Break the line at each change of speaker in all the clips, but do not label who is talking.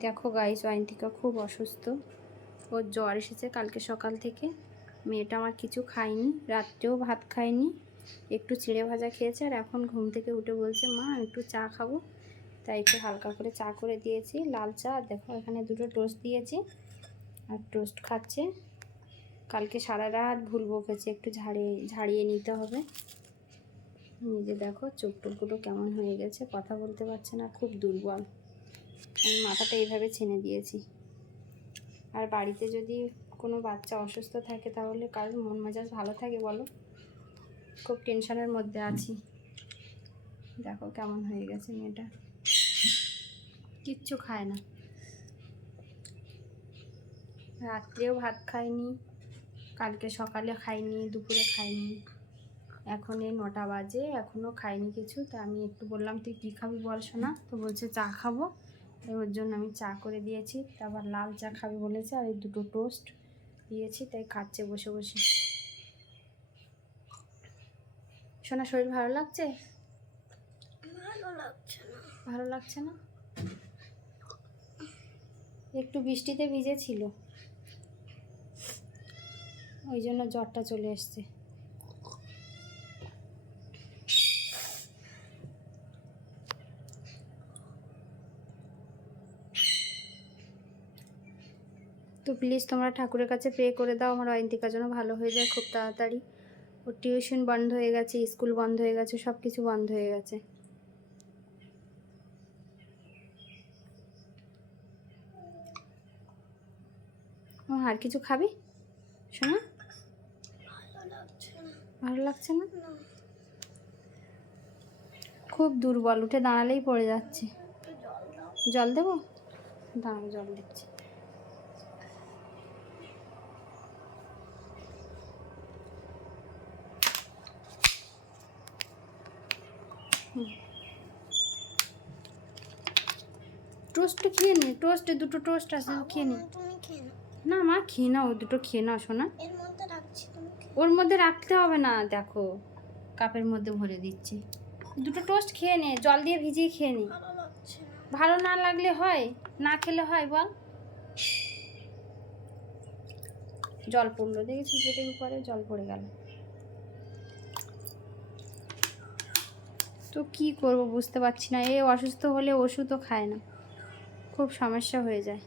দেখো গাইস ওয়াইন্তিকা খুব অসুস্থ। ওর জ্বর এসেছে কালকে সকাল থেকে। মেয়েটা আমার কিছু খায়নি, রাত্রেও ভাত খায়নি। একটু চিড়ে ভাজা খেয়েছে আর এখন ঘুম থেকে উঠে বলছে, মা, একটু চা খাব। তাই একটু হালকা করে চা করে দিয়েছি, লাল চা। আর দেখো, এখানে দুটো টোস্ট দিয়েছি আর টোস্ট খাচ্ছে। কালকে সারা রাত ভুল বকেছে, একটু ঝাড়িয়ে ঝাড়িয়ে নিতে হবে। নিজে দেখো চোখ টোকগুলো কেমন হয়ে গেছে, কথা বলতে পারছে না, খুব দুর্বল। আমি মাথাটা এইভাবে ছেনে দিয়েছি। আর বাড়িতে যদি কোনো বাচ্চা অসুস্থ থাকে তাহলে কারোর মন মেজাজ ভালো থাকে বলো? খুব টেনশনের মধ্যে আছি। দেখো কেমন হয়ে গেছে মেয়েটা। কিচ্ছু খায় না। রাত্রেও ভাত খায়নি কালকে সকালে খাইনি, দুপুরে খাইনি। এখন এই নটা বাজে এখনও খাইনি কিছু, তা আমি একটু বললাম, তুই কী খাবি বল শোনা তো বলছে, চা খাব। তাই ওর জন্য আমি চা করে দিয়েছি। তারপর লাল চা খাবে বলেছে আর এই দুটো টোস্ট দিয়েছি তাই খাচ্ছে বসে বসে। শোনা শরীর ভালো লাগছে?
ভালো লাগছে না।
ভালো লাগছে না? একটু বৃষ্টিতে ভিজেছিল। ওই জন্য জ্বরটা চলে এসছে। তো প্লিজ তোমরা ঠাকুরের কাছে প্রে করে দাও, আমার অয়ন্তিকার যেন ভালো হয়ে যায় খুব তাড়াতাড়ি। ওর টিউশন বন্ধ হয়ে গেছে স্কুল বন্ধ হয়ে গেছে সব কিছু বন্ধ হয়ে গেছে। আর কিছু খাবি? শোনা
ভালো লাগছে না?
খুব দুর্বল, উঠে দাঁড়ালেই পড়ে যাচ্ছে।
জল
দেবো? দাঁড়াও, জল দিচ্ছি। টোস্ট খেয়ে নে টোস্টে দুটো টোস্ট আছে খেয়ে নে।
না, তুমি খেয়ে
না মা খেয়ে নাও দুটো খেয়ে নাও শোনা।
এর মধ্যে রাখছি তুমি
ওর মধ্যে রাখতে হবে না দেখো কাপের মধ্যে ভরে দিচ্ছি। দুটো টোস্ট খেয়ে নে জল দিয়ে ভিজিয়ে খেয়ে নে।
ভালো না।
ভালো না লাগলে হয় না খেলে হয় বল। জল পড়ল দেখেছি পেটের উপরে জল পড়ে গেল। তো কি করব বুঝতে পারছি না। এ অসুস্থ হলে ওষুধও খায় না। খুব সমস্যা হয়ে যায়।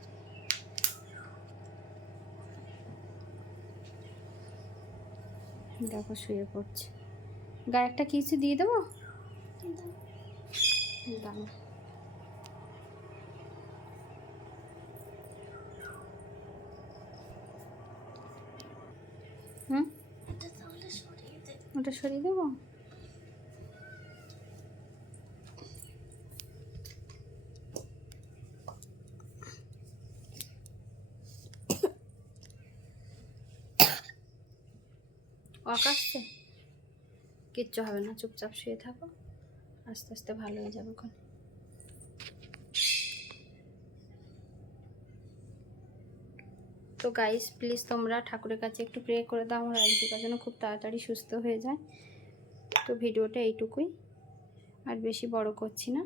দেখো শুয়ে পড়ছে। গায়ে একটা কিছু দিয়ে দেবো? দাঁড়া হুম? ওটা সরিয়ে দেবো? অক আসছে কিচ্ছু হবে না, চুপচাপ শুয়ে থাকো। আস্তে আস্তে ভালো হয়ে যাবে ওখানে তো গাইস প্লিজ তোমরা ঠাকুরের কাছে একটু প্রে করে দাও। আমার আইডিকার জন্য খুব তাড়াতাড়ি সুস্থ হয়ে যায়। তো ভিডিওটা এইটুকুই। আর বেশি বড় করছি না।